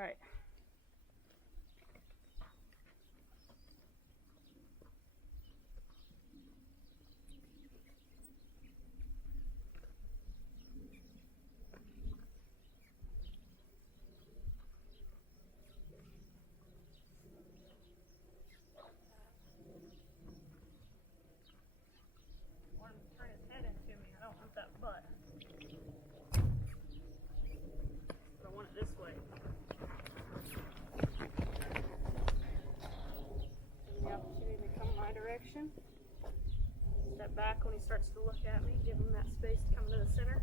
right. Step back when he starts to look at me, give him that space to come to the center.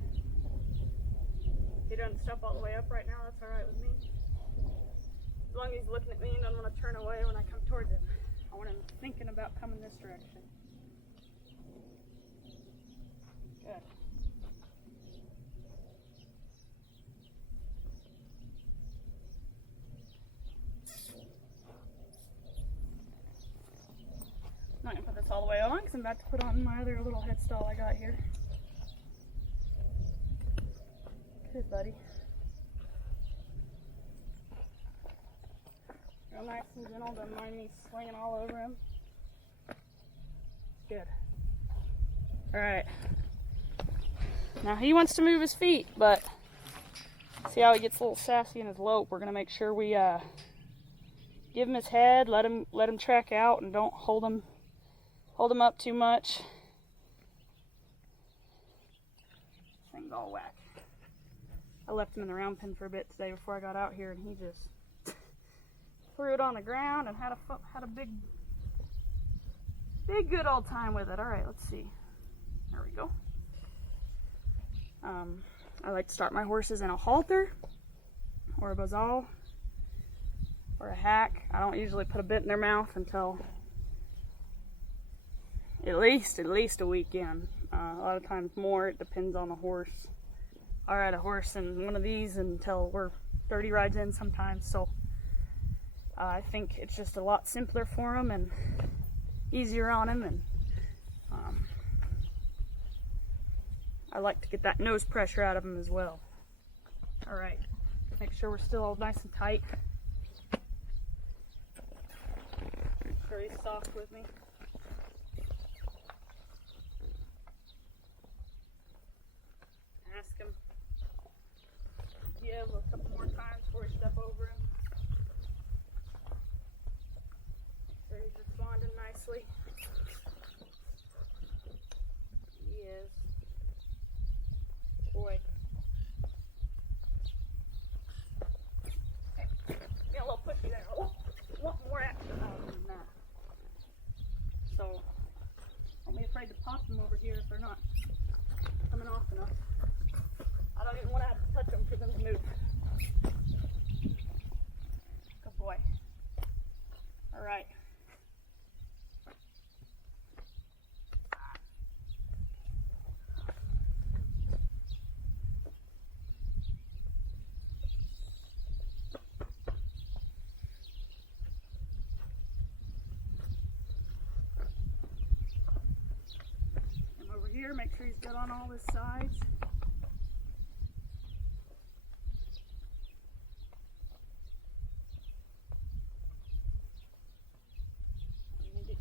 He doesn't step all the way up right now, that's alright with me. As long as he's looking at me and doesn't want to turn away when I come towards him. I want him thinking about coming this direction. Good. I'm not going to put this all the way on because I'm about to put on my other little head stall I got here. Good, buddy. Real nice and gentle, don't mind me swinging all over him. Good. Alright. Now he wants to move his feet, but see how he gets a little sassy in his lope. We're going to make sure we give him his head, let him track out, and don't hold him up too much. This thing's all whack. I left him in the round pen for a bit today before I got out here, and he just threw it on the ground and had a big good old time with it. All right, let's see. There we go. I like to start my horses in a halter or a bazal or a hack. I don't usually put a bit in their mouth until at least a week in. A lot of times more. It depends on the horse. I ride a horse in one of these until we're 30 rides in sometimes, so I think it's just a lot simpler for him and easier on him, and I like to get that nose pressure out of him as well. Alright, make sure we're still all nice and tight. Make sure he's soft with me. Ask him to give a couple more times before we step over him. Make sure he's responding nicely. He is. Boy. Okay. Get a little pushy there. I want more action out of him than that. So, don't be afraid to pop them over here if they're not coming off enough. I don't even want to have to touch them for them to move. Good boy. Alright. Come over here, make sure he's good on all his sides.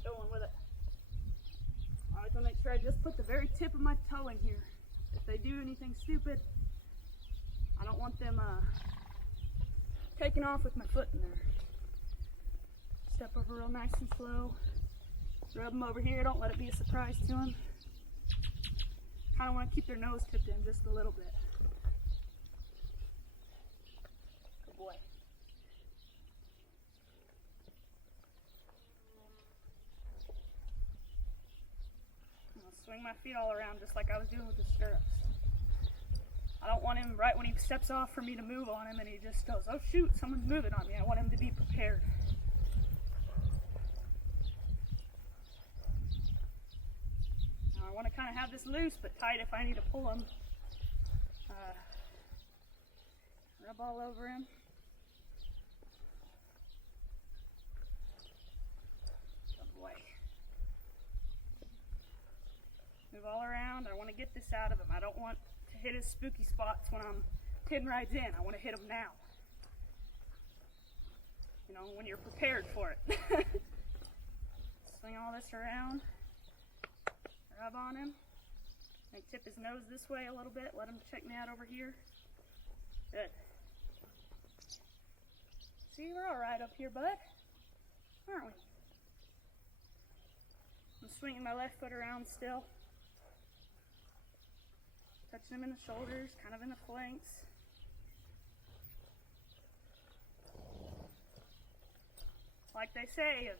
Going with it. I like to make sure I just put the very tip of my toe in here. If they do anything stupid, I don't want them taking off with my foot in there. Step over real nice and slow. Rub them over here. Don't let it be a surprise to them. Kind of want to keep their nose tipped in just a little bit. Good boy. Swing my feet all around just like I was doing with the stirrups. I don't want him right when he steps off for me to move on him and he just goes, oh shoot, someone's moving on me. I want him to be prepared. Now I want to kind of have this loose but tight if I need to pull him. Rub all over him. Good boy. Move all around. I want to get this out of him. I don't want to hit his spooky spots when I'm 10 rides in. I want to hit him now. you know, when you're prepared for it. Swing all this around, rub on him, and tip his nose this way a little bit, let him check me out over here. Good. See, we're all right up here, bud, aren't we? I'm swinging my left foot around still. Touching him in the shoulders, kind of in the flanks. Like they say,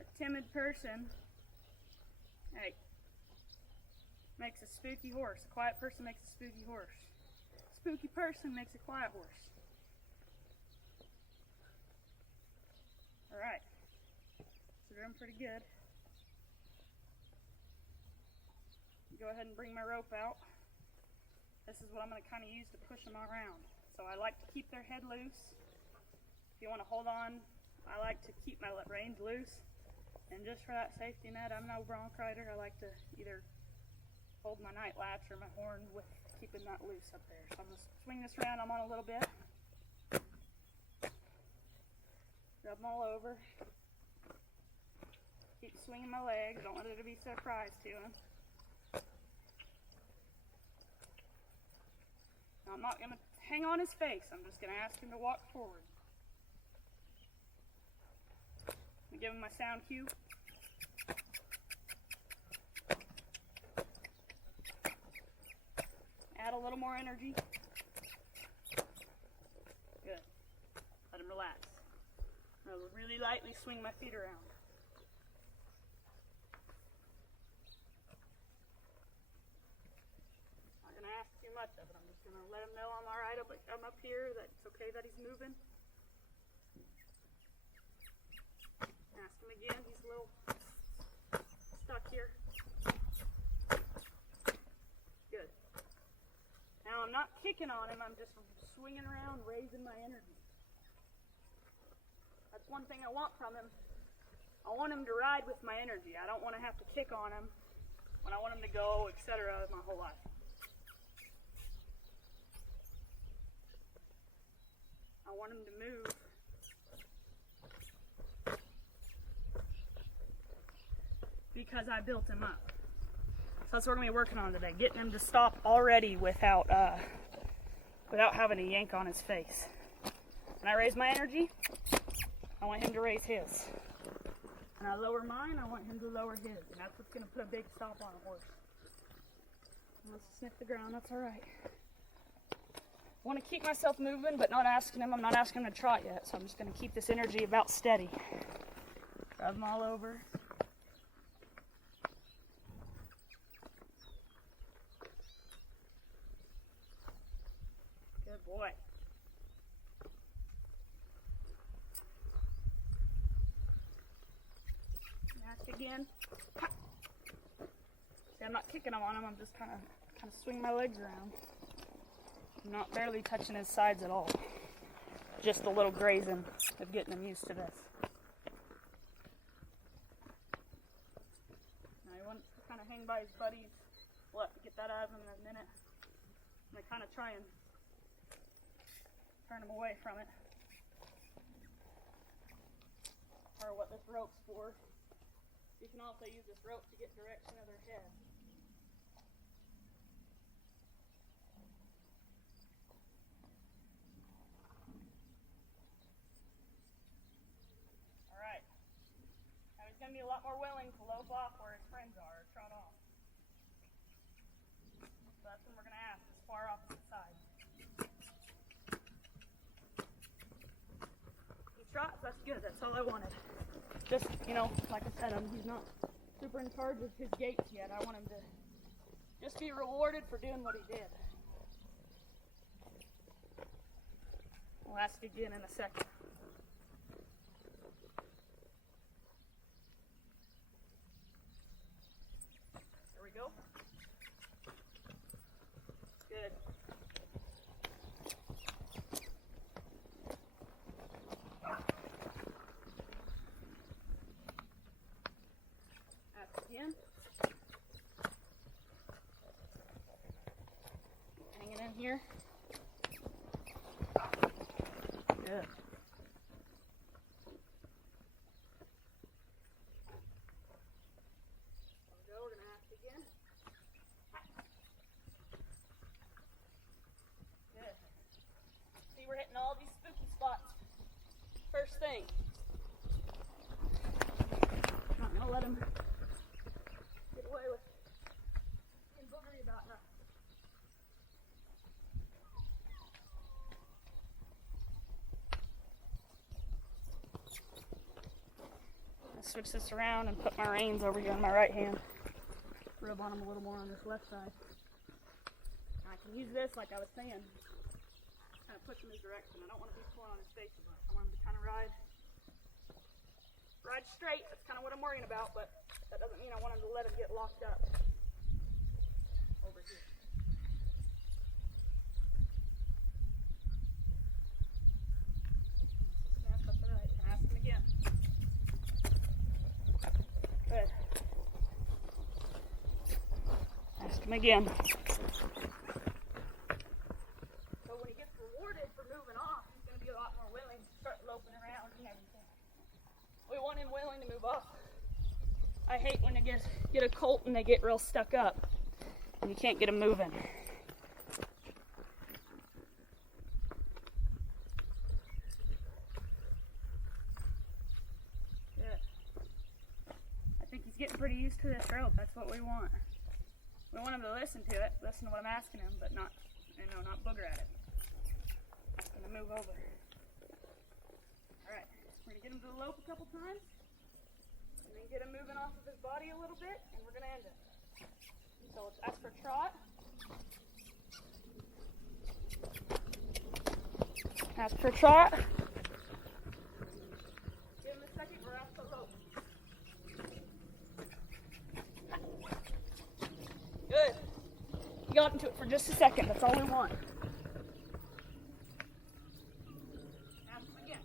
a timid person, hey, makes a spooky horse. A quiet person makes a spooky horse. A spooky person makes a quiet horse. All right, so they're doing pretty good. Go ahead and bring my rope out. This is what I'm going to kind of use to push them around. So I like to keep their head loose. If you want to hold on, I like to keep my reins loose. And just for that safety net, I'm no bronc rider. I like to either hold my night latch or my horn with keeping that loose up there. So I'm going to swing this around. I'm on a little bit. Rub them all over. Keep swinging my legs. Don't want it to be a surprise to him. Now, I'm not going to hang on his face. I'm just going to ask him to walk forward. I'm going to give him my sound cue. Add a little more energy. Good. Let him relax. I'll really lightly swing my feet around. Not going to ask too much of it. I'm just going to let him know I'm all right. I'm up here, that it's okay that he's moving. Ask him again. He's a little stuck here. Good. Now I'm not kicking on him. I'm just swinging around, raising my energy. That's one thing I want from him. I want him to ride with my energy. I don't want to have to kick on him when I want him to go, etc. my whole life. I want him to move. Because I built him up. So that's what we're going to be working on today. Getting him to stop already without having to yank on his face. When I raise my energy, I want him to raise his. When I lower mine, I want him to lower his. And that's what's going to put a big stop on a horse. He wants to sniff the ground, that's alright. I want to keep myself moving, but not asking him. I'm not asking him to trot yet, so I'm just going to keep this energy about steady. Rub him all over. Good boy. Again. See, I'm not kicking him on him. I'm just kind of swinging my legs around. I'm not barely touching his sides at all. Just a little grazing of getting him used to this. Now he wants to kind of hang by his buddies. We'll have to get that out of him in a minute. I'm going to kind of try and turn him away from it. Or what this rope's for. You can also use this rope to get direction of their head. Alright. Now he's going to be a lot more willing to lope off where his friends are, or trot off. So that's when we're going to ask, as far opposite sides. He trots, that's good, that's all I wanted. Just, you know, like I said, he's not super in charge of his gaits yet. I want him to just be rewarded for doing what he did. We'll ask again in a second. There we go. Good. Again. Hanging in here. Good. first thing. I'm not gonna let him get away with being boogery about nothing. I'll switch this around and put my reins over here on my right hand. Rub on him a little more on this left side. I can use this, like I was saying, kind of push him his direction. I don't want to be pulling on his face too much. I want him to kind of ride straight. That's kind of what I'm worrying about, but that doesn't mean I want him to let him get locked up over here. Snap up the right. Ask him again. Good. Ask him again. So when he gets rewarded for moving off, he's going to be a lot more willing to start loping around and everything. We want him willing to move off. I hate when they get a colt and they get real stuck up and you can't get them moving. Good. I think he's getting pretty used to this rope. That's what we want. We want him to listen to it, listen to what I'm asking him, but not, not booger at it. I'm gonna move over. All right, we're gonna get him to lope a couple times, and then get him moving off of his body a little bit, and we're gonna end it. So let's ask for trot. Ask for trot. Give him a second, we're asked for lope. Good. You got into it for just a second. That's all we want. Ask him again.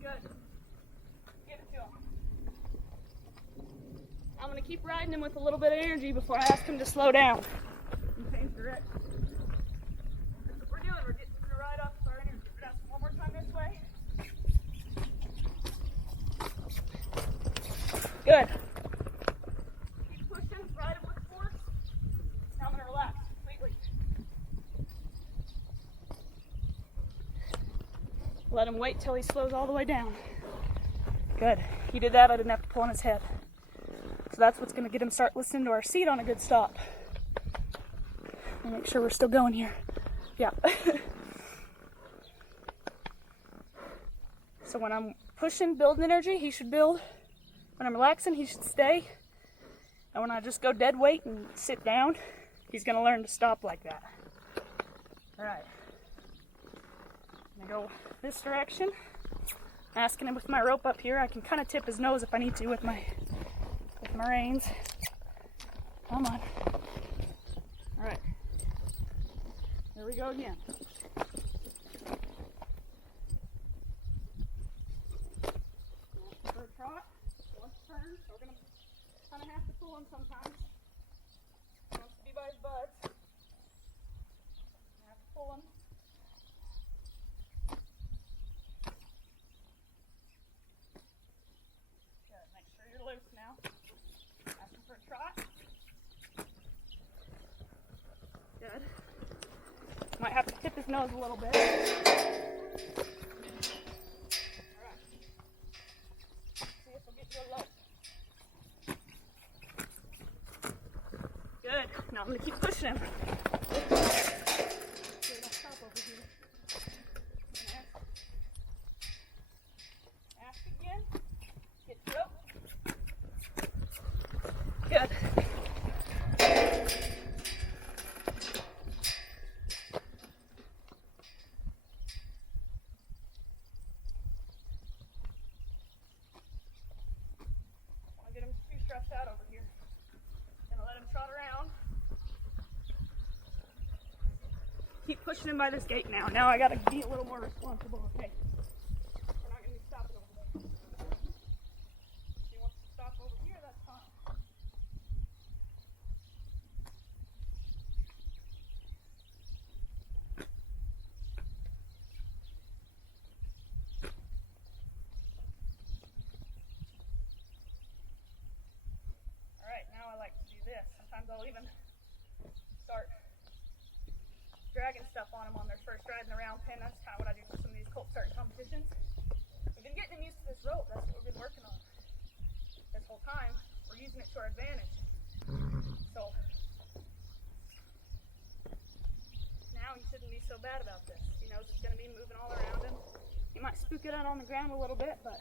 Good. Give it to him. I'm going to keep riding him with a little bit of energy before I ask him to slow down and change direction. That's what we're doing. We're getting him to ride off with our energy. We're going to ask him one more time this way. Good. Keep pushing, ride him with force. Now I'm going to relax completely. Let him wait till he slows all the way down. Good. He did that, I didn't have to pull on his head. So that's what's going to get him start listening to our seat on a good stop. Let me make sure we're still going here. Yeah. So when I'm pushing, building energy, he should build. When I'm relaxing, he should stay. And when I just go dead weight and sit down, he's going to learn to stop like that. All right. I'm going to go this direction. Asking him with my rope up here. I can kind of tip his nose if I need to with my reins. Come on. All right. There we go again. For a trot. Turn, so we're going to kind of have to pull him sometimes. He wants to be by his buds. I have to pull him. Good, make sure you're loose now. Ask him for a trot. Good. Might have to tip his nose a little bit. Good. Now I'm going to keep pushing him. Don't stop over here. Ask again. Get through. Good. I'll get him too stressed out over here. Gonna let him trot around. Keep pushing him by this gate now. Now I gotta be a little more responsible, okay? We're not gonna be stopping over there. If he wants to stop over here, that's fine. Alright, now I like to do this. Sometimes I'll even start dragging stuff on them on their first ride in the round pen. That's kind of what I do for some of these colt starting competitions. We've been getting them used to this rope. That's what we've been working on this whole time. We're using it to our advantage. So now he shouldn't be so bad about this. He knows it's going to be moving all around him. He might spook it out on the ground a little bit, but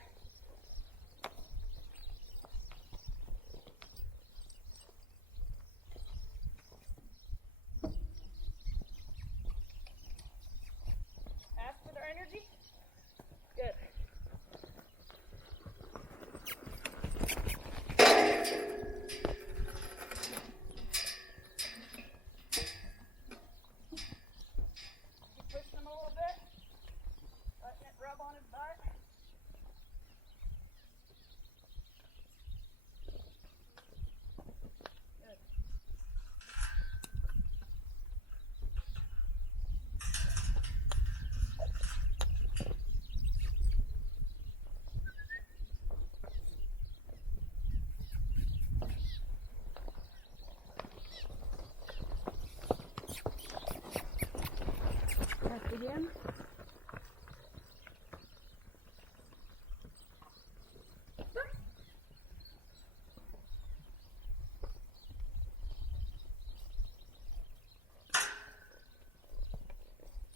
energy. Good. Keep pushing him a little bit, letting it rub on his butt. Good. Again.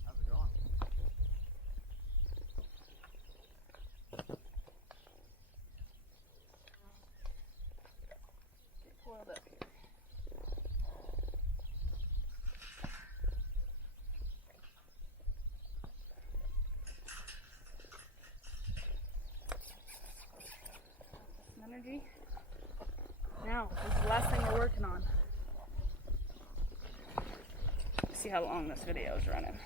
How's it going? Get coiled up here. Energy. Now, this is the last thing we're working on. Let's see how long this video is running.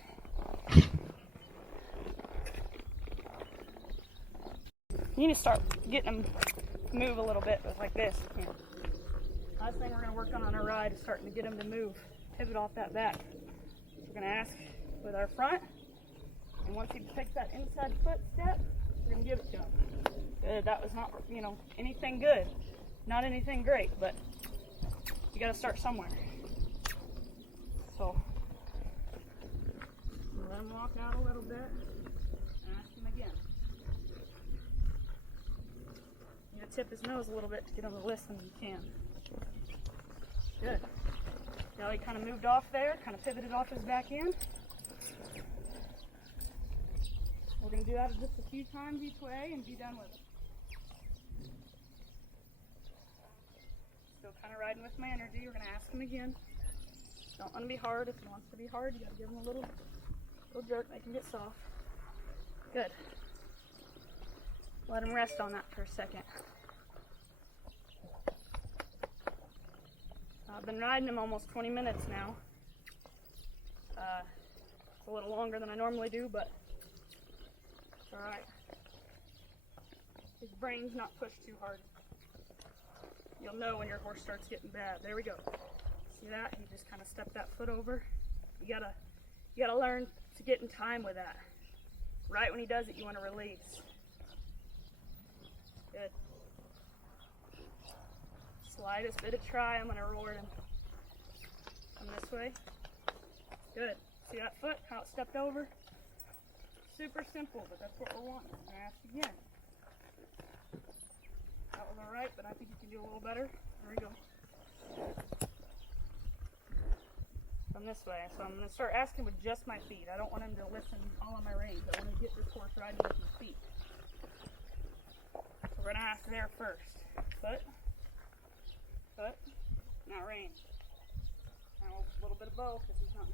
You need to start getting them to move a little bit, like this. Here. Last thing we're going to work on our ride is starting to get them to move, pivot off that back. So we're going to ask with our front, and once he takes that inside foot step, we're going to give it to him. Good. That was not, anything good. Not anything great, but you got to start somewhere. So, let him walk out a little bit and ask him again. You gotta tip his nose a little bit to get him to listen if you can. Good. Now he kind of moved off there, kind of pivoted off his back end. We're going to do that just a few times each way and be done with it. Still kind of riding with my energy. We're going to ask him again. Don't want to be hard. If he wants to be hard, you got to give him a little jerk, make him get soft. Good. Let him rest on that for a second. I've been riding him almost 20 minutes now. It's a little longer than I normally do, but it's alright. His brain's not pushed too hard. You'll know when your horse starts getting bad. There we go. See that? He just kind of stepped that foot over. You gotta learn to get in time with that. Right when he does it, you want to release. Good. Slightest bit of try, I'm gonna reward him. Come this way. Good. See that foot? How it stepped over? Super simple, but that's what we're wanting. I'm gonna ask again. That was alright, but I think you can do a little better. There we go. Come this way. So I'm gonna start asking with just my feet. I don't want him to listen all on my reins. I want to get this horse riding with his feet. So we're gonna ask there first. Foot. Foot. Now rein. Now a little bit of both because he's not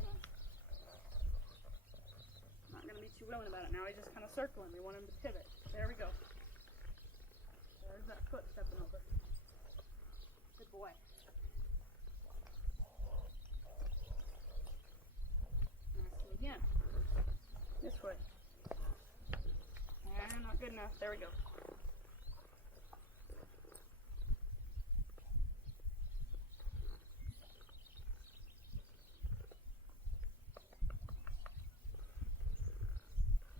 gonna be too willing about it. Now he's just kind of circling. We want him to pivot. There we go. There's that foot stepping over. Good boy. Ask him again. This way. And not good enough. There we go.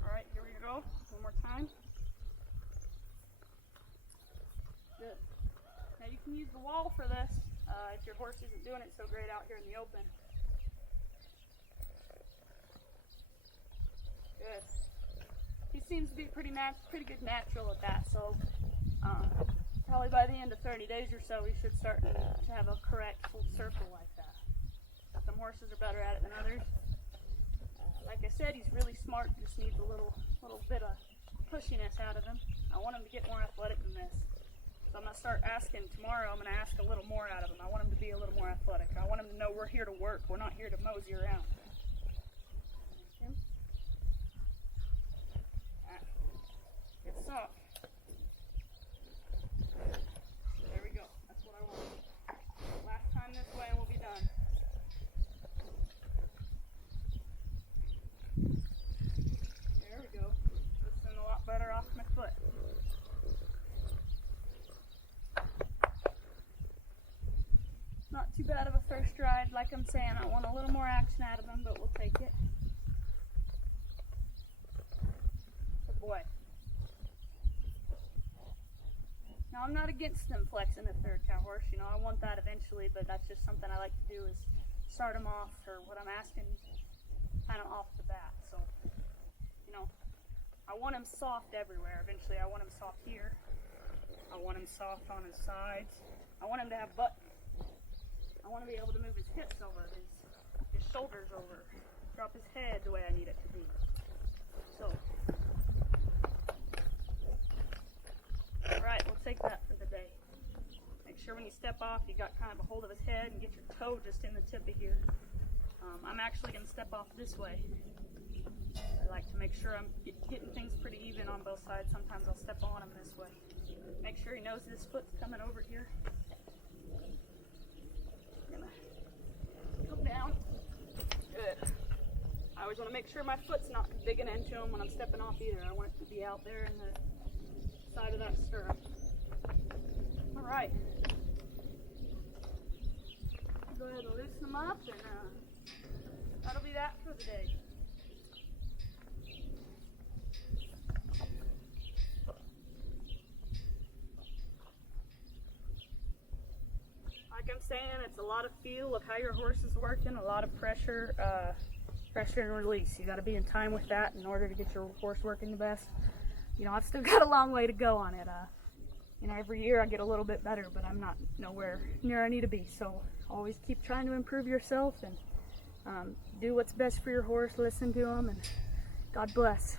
Alright, here we go. One more time. Good. Now you can use the wall for this if your horse isn't doing it so great out here in the open. Good. He seems to be pretty good natural at that, so probably by the end of 30 days or so, he should start to have a correct full circle like that. Some horses are better at it than others. Like I said, he's really smart, just needs a little bit of pushiness out of him. I want him to get more athletic than this. So I'm going to start asking tomorrow, I'm going to ask a little more out of him. I want him to be a little more athletic. I want him to know we're here to work. We're not here to mosey around. Okay. Alright. Get soft. There we go. That's what I want. Last time this way and we'll be done. There we go. Listen a lot better off my foot. Not too bad of a first ride. Like I'm saying, I want a little more action out of him, but we'll take it. Good boy. Now, I'm not against them flexing if they're a cow horse. You know, I want that eventually, but that's just something I like to do is start them off, or what I'm asking kind of off the bat. So, you know, I want him soft everywhere. Eventually, I want him soft here. I want him soft on his sides. I want him to have butt. I want to be able to move his hips over, his shoulders over, drop his head the way I need it to be. So, alright, we'll take that for the day. Make sure when you step off, you got kind of a hold of his head and get your toe just in the tip of here. I'm actually going to step off this way. I like to make sure I'm getting things pretty even on both sides. Sometimes I'll step on him this way. Make sure he knows his foot's coming over here. Come down. Good. I always want to make sure my foot's not digging into him when I'm stepping off either. I want it to be out there in the side of that stirrup. Alright. Go ahead and loosen them up, and that'll be that for the day. Like I'm saying, it's a lot of feel of how your horse is working, a lot of pressure and release. You got to be in time with that in order to get your horse working the best. You know, I've still got a long way to go on it. You know, every year I get a little bit better, but I'm not nowhere near I need to be. So always keep trying to improve yourself and do what's best for your horse. Listen to them, and God bless.